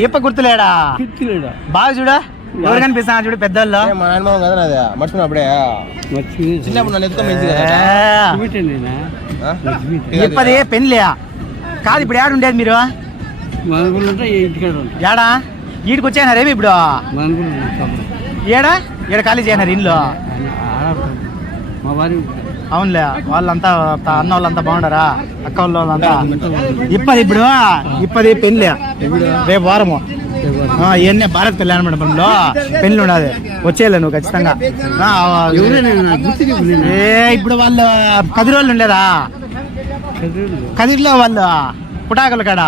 ఈప గుర్తులేడా బాగా చూడా ఎవరు కనిపిస్తా చూడు పెద్దోళ్ళు మా నాయనమ్మ కదా అదే మర్చిపోయినప్పుడే చిన్నప్పుడు నన్ను ఎత్తుకో ఇప్పది పెళ్ళి కాదు ఇప్పుడు ఏడు ఉండేది మీరు ఏడా ఈడికి వచ్చేనారేమి ఇప్పుడు ఏడా ఏడ ఖాళీ చేయనారు ఇల్లు అవునులే వాళ్ళంతా అన్న వాళ్ళంతా బాగుండారా అక్క వాళ్ళంతా ఇప్పది పెళ్ళి రేపు వారము ఇవన్నీ భారత్ కళ్యాణ మండపంలో పెళ్లి ఉండదు వచ్చేయాలి నువ్వు ఖచ్చితంగా ఇప్పుడు వాళ్ళు కదిరోళ్ళు ఉండేదా కదిరిలో వాళ్ళు పుటాకులు కాడ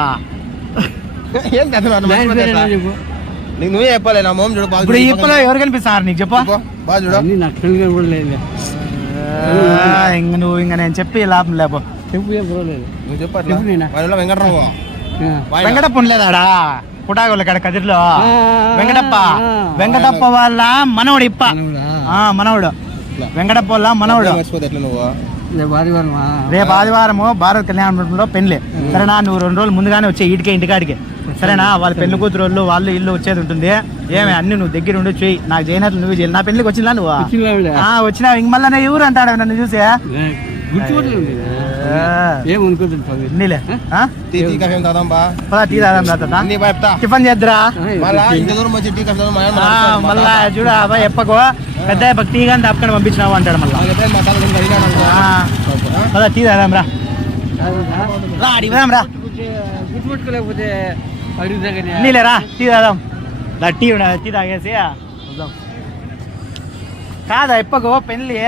నువ్వే చెప్పాలి నా మోహం చూడు ఇప్పుడు ఇప్పలో ఎవరు కనిపిస్తారు నీకు చెప్పు ఇంక నువ్వు ఇంకా నేను చెప్పి లాభం లేపో నువ్వు చెప్పాలి వెంకటరావు వెంకటప్ప ఉండలేదాడా పుటాకుల కాడ కదిరిలో వెంకటప్ప వాళ్ళ మనవడు ఇప్ప మనవడు వెంకటప్ప వాళ్ళ మనవడు రేపు ఆదివారము భారత్ కళ్యాణ మండపంలో పెళ్లి సరేనా నువ్వు 2 రోజులు ముందుగానే వచ్చే ఇంటికాడికి సరేనా వాళ్ళ పెళ్లి కూతురు వాళ్ళు ఇల్లు వచ్చేది ఉంటుంది ఏమి అన్ని నువ్వు దగ్గర ఉండి చెయ్యి నాకు చేయనట్లు నువ్వు చేయాలి నా పెళ్లికి వచ్చినా నువ్వు వచ్చినా ఇంక మళ్ళీ ఎవరు అంటాడు నన్ను చూసి టిఫిన్ చేద్దరా మళ్ళా చూడ ఎప్పకు పెద్ద టీ కానీ తప్పకుండా పంపించినావు అంటాడు మళ్ళా టీ తాదాం రా అడిగిదాం రా నీలేరా టీ తాదాం టీ తాగేసి కాదా ఎప్పకు పెళ్ళి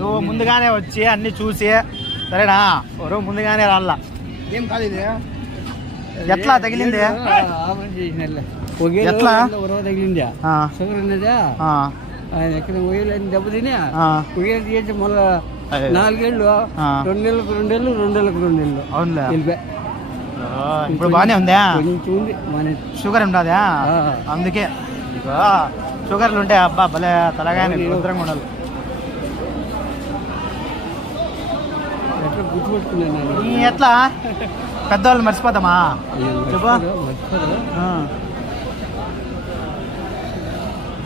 నువ్వు ముందుగానే వచ్చి అన్ని చూసి సరేనా ముందుగానే రాళ్ళ ఏం కాదు ఇది ఎట్లా తగిలింది ఎట్లా తగిలిందా ఆయన ఎక్కడ పోయలేని దెబ్బతిని చేసి మళ్ళా 4 ఏళ్ళు 2 నెలలకు 2 ఏళ్ళు 2 నెలలకు 2 ఏళ్ళు అవునులే ఇప్పుడు బాగానే ఉందా షుగర్ ఉండదా అందుకే షుగర్లు ఉంటాయి అబ్బా భలే తలగా రుద్రంగా ఉండాలి ఎట్లా పెద్దవాళ్ళు మర్చిపోతామా చెప్పు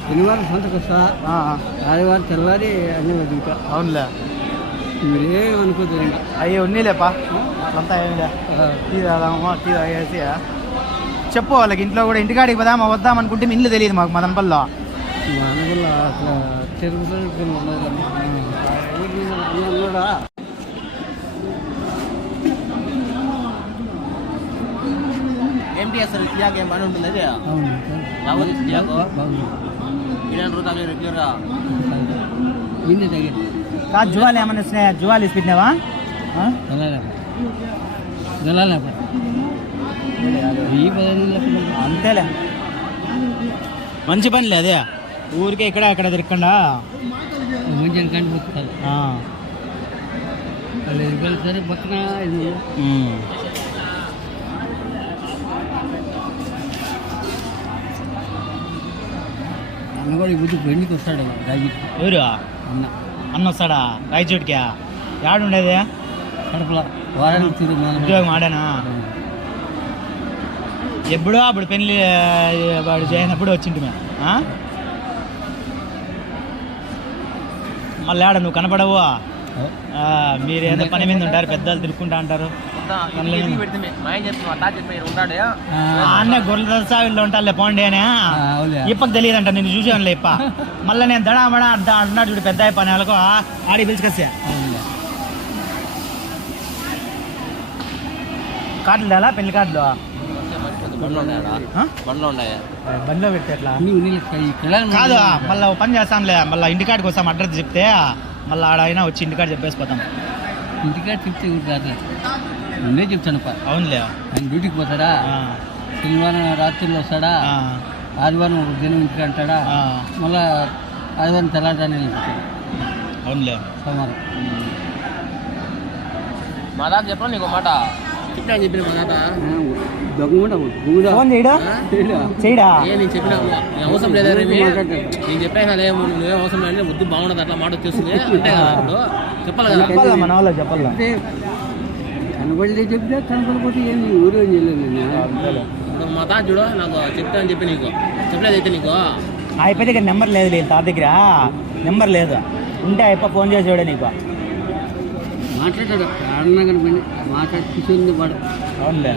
శనివారం సంతకు వస్తా ఆదివారం తెల్లారి అన్నీ వదులుతా అవునులే మీరేం అనుకోతుంది అయ్యి ఉన్నీలేపా అంతా ఏమిలే టీ తాగామా టీ తాగేసి చెప్పు వాళ్ళకి ఇంట్లో కూడా ఇంటికాడికి పోదామా వద్దాం అనుకుంటే ఇల్లు తెలియదు మాకు మదనపల్లిలో ఏంటి అసలు టియాగ ఏం పని ఉంటుంది అది కాదు జువాలు ఏమన్నా వచ్చినాయా జువాలు వేసి పెట్టినావా అంతేలే మంచి పనిలే అదే ఊరికే ఇక్కడ అక్కడ తిరగకుండా సరే పక్కన అన్న కూడా ఇప్పుడు పెళ్లికి వస్తాడు ఎవరు అన్న వస్తాడా రాయచోటికా ఏడుండేది కడపల వారానికి ఉద్యోగం ఆడానా ఎప్పుడో అప్పుడు పెళ్లి వాడు చేయనప్పుడు వచ్చింది మేము మళ్ళీ ఆడ నువ్వు కనపడవు మీరు ఏదో పని మీద ఉంటారు పెద్దలు తిరుక్కుంటా అంటారు అన్న గొర్రెల సాగుల్లో ఉంటారులే పోండి అని ఇప్పకి తెలియదంట నేను చూసానులే ఇప్ప మళ్ళీ నేను దడామడా అన్నాడు చూడు పెద్ద పని వాళ్ళకు ఆడి పిలుచుకొచ్చా కార్డులు తేలా పెళ్లి కార్డులు బండిలో పెడితే ఎట్లా కాదు మళ్ళీ పని చేస్తాంలే మళ్ళీ ఇంటికాడికి వస్తాం అడ్రస్ చెప్తే మళ్ళీ ఆడ అయినా వచ్చి ఇంటికాడ చెప్పేసిపోతాం ఇంటికాడ చెప్తే కాదు ముందే చెప్తాను అవునులే ఆయన డ్యూటీకి పోతాడా శనివారం రాత్రిలో వస్తాడా ఆదివారం ఒక దినం ఇంటికి అంటాడా మళ్ళా ఆదివారం తెల్లారిదాన్ని అవునులే సోమవారం మా దాని చెప్పరా నీకు మాట చెప్పినా చెప్పిన మా దాత చేయడా నేను చెప్పిన అవసరం లేదా నేను చెప్పాను నువ్వేం అవసరం లేదు ముద్దు బాగుండదు అట్లా మాట వచ్చేస్తుంది అంటే చెప్పాలి కదా మన వాళ్ళు చెప్పాలి కనబడి చెప్తే కనపడిపోతే ఏమి ఊరు ఏం చేయలేదు మా తాత చూడు నాకు చెప్తా అని చెప్పి నీకు చెప్పలేదైతే నీకు అయిపోతే ఇక్కడ నెంబర్ లేదు లేదు తాత దగ్గర నెంబర్ లేదు ఉంటే అయిపో ఫోన్ చేసేవాడే నీకు మాట్లాడాడు అన్న కానీ మాట్లాడి కూర్చుంది వాడు అవునులే